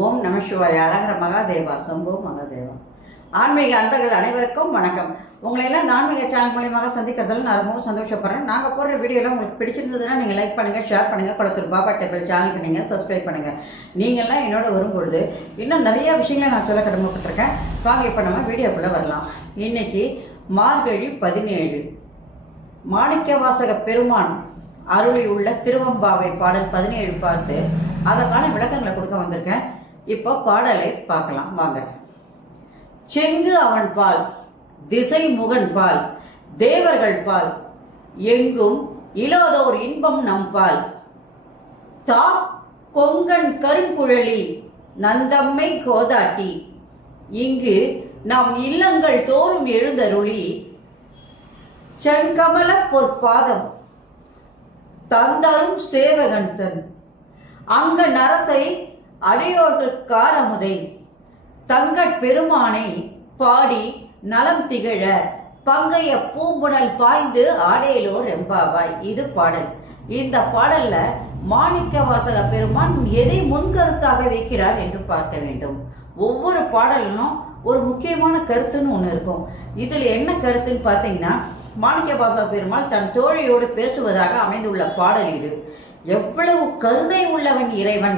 ஓம் நம சிவாய. அரகர மகாதேவா. சம்போ மகாதேவா. ஆன்மீக அன்பர்கள் அனைவருக்கும் வணக்கம். உங்களை எல்லாம் இந்த ஆன்மீக சேனல் மூலியமாக சந்திக்கிறதுல நான் ரொம்பவும் சந்தோஷப்படுறேன். நாங்கள் போடுற வீடியோலாம் உங்களுக்கு பிடிச்சிருந்ததுன்னா நீங்கள் லைக் பண்ணுங்கள், ஷேர் பண்ணுங்கள், குளத்தூர் பாபா டெம்பிள் சேனலுக்கு நீங்கள் சப்ஸ்கிரைப் பண்ணுங்கள். நீங்கள்லாம் என்னோட வரும்பொழுது இன்னும் நிறைய விஷயங்களை நான் சொல்ல கடமைப்பட்டிருக்கேன். வாங்க இப்போ நம்ம வீடியோக்குள்ளே வரலாம். இன்னைக்கு மார்கழி 17 மாணிக்கவாசக பெருமான் அருளி உள்ள திருவம்பாவை பாடல் 17 பார்த்து அதற்கான விளக்கங்களை கொடுக்க வந்திருக்கேன். இப்போ பாடலை பார்க்கலாம் வாங்க. செங்கு அவன் பால், திசை முகன் பால், தேவர்கள் பால், எங்கும் இலாதோர் இன்பம் நம் பால், தா கொங்கன் கருங்குழலி நந்தம்மை கோதாட்டி, இங்கு நம் இல்லங்கள் தோறும் எழுந்தருளி, செங்கமல பொற்பாதம் தந்தரும் சேவகன் தன், அங்க நரசை அடையோர்கள் காரமுதை, தங்கட் பெருமானை பாடி நலம் திகழ, பங்கைய பூம்புணல் பாய்ந்து ஆடேலோர் எம்பாவாய். இது பாடல். இந்த பாடல்ல மாணிக்கவாசக பெருமான் எதை முன்கருத்தாக வைக்கிறார் என்று பார்க்க வேண்டும். ஒவ்வொரு பாடலும் ஒரு முக்கியமான கருத்துன்னு ஒன்று இருக்கும். இதில் என்ன கருத்துன்னு பார்த்தீங்கன்னா, மாணிக்கவாசக பெருமாள் தன் தோழியோடு பேசுவதாக அமைந்துள்ள பாடல் இது. எவ்வளவு கருணை உள்ளவன் இறைவன்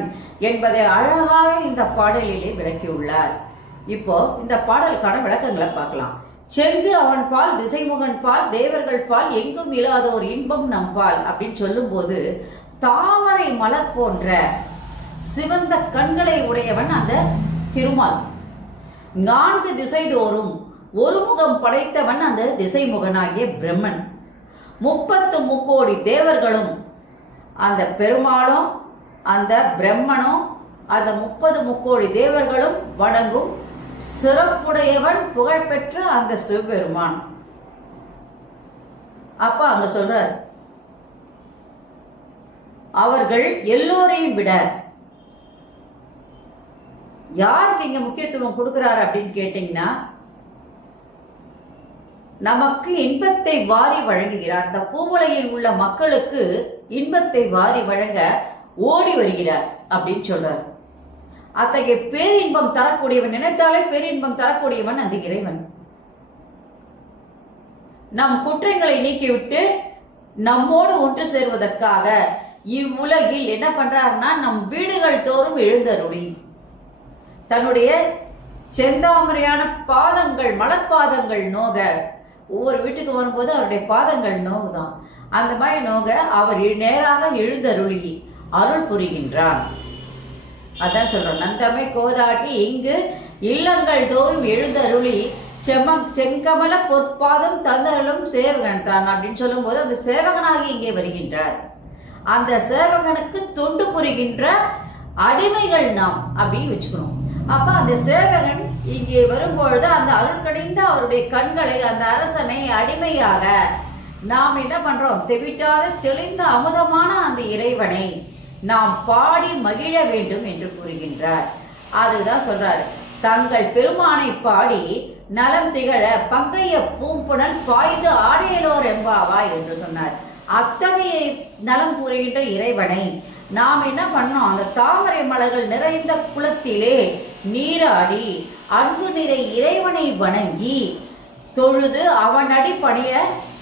என்பதை அழகாக இந்த பாடலிலே விளக்கியுள்ளார். இப்போ இந்த பாடலுக்கான விளக்கங்களை பார்க்கலாம். செங்கு அவன் பால், திசைமுகன் பால், தேவர்கள் பால், எங்கும் இல்லாத ஒரு இன்பம் நம் பால் அப்படின்னு சொல்லும் போது, தாமரை மலர் போன்ற சிவந்த கண்களை உடையவன் அந்த திருமால். 4 திசைதோறும் ஒரு முகம் படைத்தவன் அந்த திசைமுகனாகிய பிரம்மன். 30 முக்கோடி தேவர்களும் அந்த பெருமாளும் அந்த பிரம்மனும் அந்த 30 முக்கோடி தேவர்களும் வணங்கும் சிறப்புடையவன் புகழ்பெற்ற அந்த சிவபெருமான். அப்ப அங்க சொல்றார், அவர்கள் எல்லோரையும் விட யாருக்கு இங்க முக்கியத்துவம் கொடுக்கிறார் அப்படின்னு கேட்டீங்கன்னா, நமக்கு இன்பத்தை வாரி வழங்குகிறார். அந்த பூவுலகில் உள்ள மக்களுக்கு இன்பத்தை வாரி வழங்க ஓடி வருகிறார் அப்படின்னு சொல்றார். அத்தகைய பேரின்பம் தரக்கூடியவன், நினைத்தாலே பேரின்பம் தரக்கூடியவன் அந்த இறைவன். நம் குற்றங்களை நீக்கிவிட்டு நம்மோடு ஒன்று சேர்வதற்காக இவ்வுலகில் என்ன பண்றாருன்னா, நம் வீடுகள் தோறும் எழுந்தருளி தன்னுடைய செந்தாமரையான பாதங்கள், மலர்பாதங்கள் நோக, ஒவ்வொரு வீட்டுக்கு வரும்போது அவருடைய பாதங்கள் நோகுதான். அந்த மாதிரி நோக அவர் நேராக எழுந்தருளி அருள் புரிகின்றான். அதான் சொல்றோம், நந்தமை கோதாட்டி இங்கு இல்லங்கள் தோறும் எழுந்தருளி செங்கமல பொற்பாதம் தந்தருளும் சேவகன் தான் அப்படின்னு சொல்லும் போது, அந்த சேவகனாகி இங்கே வருகின்றார். அந்த சேவகனுக்கு தொண்டு புரிகின்ற அடிமைகள் நாம் அப்படின்னு வச்சுக்கணும். அப்ப அந்த சேவகன் இங்கே வரும்பொழுது அந்த அருட்கடைந்த அவருடைய கண்களை, அந்த அரசனை அடிமையாக நாம் என்ன பண்றோம், தெவிட்டாத தெளிந்த அமுதமான அந்த இறைவனை நாம் பாடி மகிழ வேண்டும் என்று கூறுகின்றார். அதுதான் சொல்றாரு, தங்கள் பெருமானை பாடி நலம் திகழ பங்கைய பூம்புணல் பாய்ந்து ஆடையலோர் எம்பாவா என்று சொன்னார். அத்தகைய நலம் புரிகின்ற இறைவனை நாம் என்ன பண்ணோம், அந்த தாமரை மலர்கள் நிறைந்த குளத்திலே நீராடி அன்பு நிறை இறைவனை வணங்கி தொழுது அவன் அடி பணிய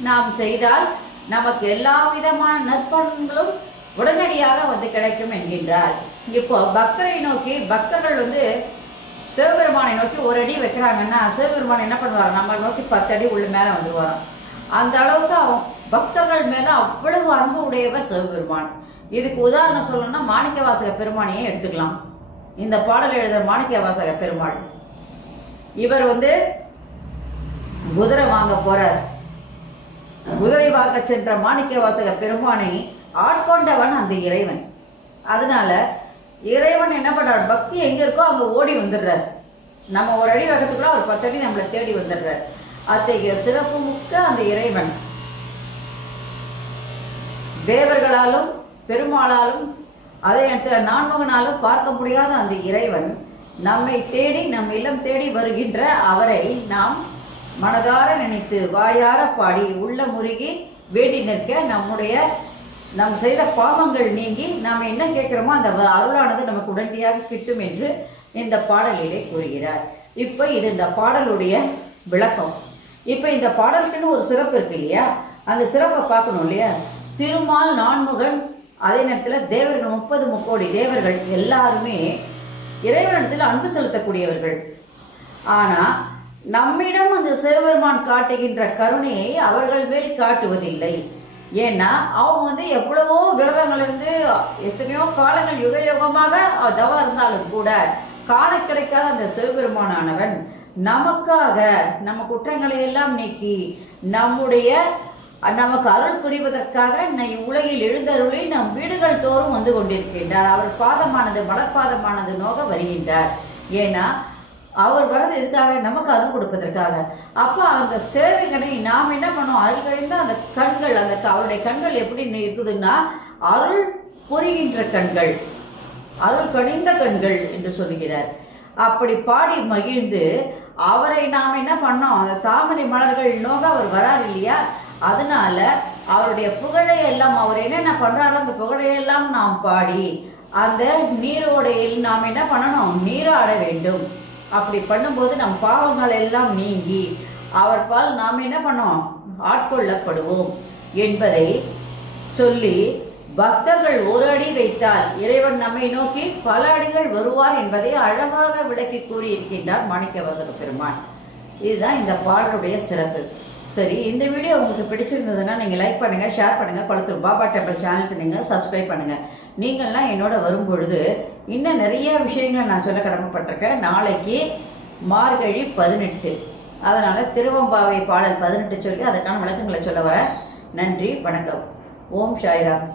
நாம் செய்தால் நமக்கு எல்லா விதமான நற்பலன்களும் உடனடியாக வந்து கிடைக்கும் என்கின்றார். இப்போ பக்தரை நோக்கி, பக்தர்கள் சிவபெருமானை நோக்கி ஒரு அடி வைக்கிறாங்கன்னா, சிவபெருமான் என்ன பண்ணுவார், நம்ம நோக்கி 10 அடி உள்ள மேல வந்து வரோம். அந்த அளவுக்கு அவன் பக்தர்கள் மேல அவ்வளவு அன்பு உடையவர் சிவபெருமான். இதுக்கு உதாரணம் சொல்லணும்னா, மாணிக்கவாசக பெருமானையே எடுத்துக்கலாம். இந்த பாடல் எழுதுற மாணிக்கவாசக பெருமாள், இவர் குதிரை வாங்க போறார். குதிரை வாங்க சென்ற மாணிக்கவாசக பெருமானை ஆட்கொண்டவன் அந்த இறைவன். அதனால இறைவன் என்ன பண்றார், பக்தி எங்க இருக்கோ அங்க ஓடி வந்துடுறார். நம்ம ஒரு அடி வைக்கிறதுக்குள்ள அவர் 10 அடி நம்மளை தேடி வந்துடுறார். அத்தகைய சிறப்பு மிக்க அந்த இறைவன் தேவர்களாலும் பெருமாளாலும் அதே இடத்துல நான்முகனாலும் பார்க்க முடியாத அந்த இறைவன் நம்மை தேடி, நம் இல்லம் தேடி வருகின்ற அவரை நாம் மனதார நினைத்து வாயார பாடி உள்ள முருகி வேண்டி நிற்க நம்முடைய நாம் செய்த பாவங்கள் நீங்கி நாம் என்ன கேட்குறோமோ அந்த அருளானது நமக்கு உடனடியாக கிட்டும் என்று இந்த பாடலிலே கூறுகிறார். இப்போ இது இந்த பாடலுடைய விளக்கம். இப்போ இந்த பாடலுக்குன்னு ஒரு சிறப்பு இருக்கு இல்லையா, அந்த சிறப்பை பார்க்கணும் இல்லையா. திருமால் நான்முகன், அதே நேரத்தில் தேவர்கள் 30 முக்கோடி தேவர்கள் எல்லாருமே இறைவனிடத்தில் அன்பு செலுத்தக்கூடியவர்கள். ஆனால் நம்மிடம் அந்த சிவபெருமான் காட்டுகின்ற கருணையை அவர்கள் மேல் காட்டுவதில்லை. ஏன்னா அவங்க எவ்வளவோ விரதங்கள் இருந்து எத்தனையோ காலங்கள் யுக யுகமாக தவம் இருந்தாலும் கூட காண கிடைக்காத அந்த சிவபெருமானவன் நமக்காக நம்ம குற்றங்களை எல்லாம் நீக்கி நமக்கு அருள் புரிவதற்காக உலகில் எழுந்தருளி நம் வீடுகள் தோறும் வந்து கொண்டிருக்கின்றார். அவர் பாதமானது மலர்பாதமானது நோக வருகின்றார். ஏன்னா அவர் வர்றது எதுக்காக? நமக்கு அருள் கொடுப்பதற்காக. அப்போ அந்த சேவைகளை நாம் என்ன பண்ணோம்? அருள் கழிந்த அந்த கண்கள், அவருடைய கண்கள் எப்படி இருக்குதுன்னா அருள் புரிகின்ற கண்கள், அருள் கணிந்த கண்கள் என்று சொல்லுகிறார். அப்படி பாடி மகிழ்ந்து அவரை நாம் என்ன பண்ணோம்? அந்த தாமரை மலர்கள் நோக அவர் வரார் இல்லையா, அதனால அவருடைய புகழை எல்லாம் அவர் என்னென்ன பண்றாரோ அந்த புகழையெல்லாம் நாம் பாடி அந்த நீரோடையில் நாம் என்ன பண்ணணும்? நீராட வேண்டும். அப்படி பண்ணும்போது நம் பாவங்கள் எல்லாம் நீங்கி அவர் பால் நாம் என்ன பண்ணோம்? ஆட்கொள்ளப்படுவோம் என்பதை சொல்லி பக்தர்கள் ஒரு அடி வைத்தால் இறைவன் நம்மை நோக்கி பல அடிகள் வருவார் என்பதை அழகாக விளக்கி கூறியிருக்கின்றார் மாணிக்கவாசக பெருமான். இதுதான் இந்த பாடலுடைய சிறப்பு. சரி, இந்த வீடியோ உங்களுக்கு பிடிச்சிருந்ததுன்னா நீங்கள் லைக் பண்ணுங்கள், ஷேர் பண்ணுங்கள், குளத்தூர் பாபா டெம்பிள் சேனலுக்கு நீங்கள் சப்ஸ்கிரைப் பண்ணுங்கள். நீங்கள்லாம் என்னோட வரும்பொழுது இன்னும் நிறைய விஷயங்கள் நான் சொல்ல கடமைப்பட்டிருக்கேன். நாளைக்கு மார்கழி 18, அதனால் திருவம்பாவை பாடல் 18 சொல்லி அதற்கான விளக்கங்களை சொல்ல வரேன். நன்றி, வணக்கம். ஓம் சாய்ராம்.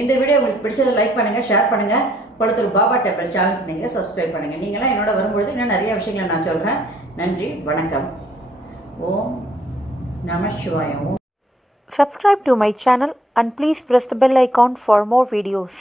இந்த வீடியோ உங்களுக்கு பிடிச்சதை லைக் பண்ணுங்கள், ஷேர் பண்ணுங்கள், குளத்தூர் பாபா டெம்பிள் சேனலுக்கு நீங்கள் சப்ஸ்கிரைப் பண்ணுங்கள். நீங்களாம் என்னோட வரும்பொழுது இன்னும் நிறைய விஷயங்களை நான் சொல்கிறேன். நன்றி, வணக்கம். ஓம் Namah Shivaya. Subscribe to my channel and please press the bell icon for more videos.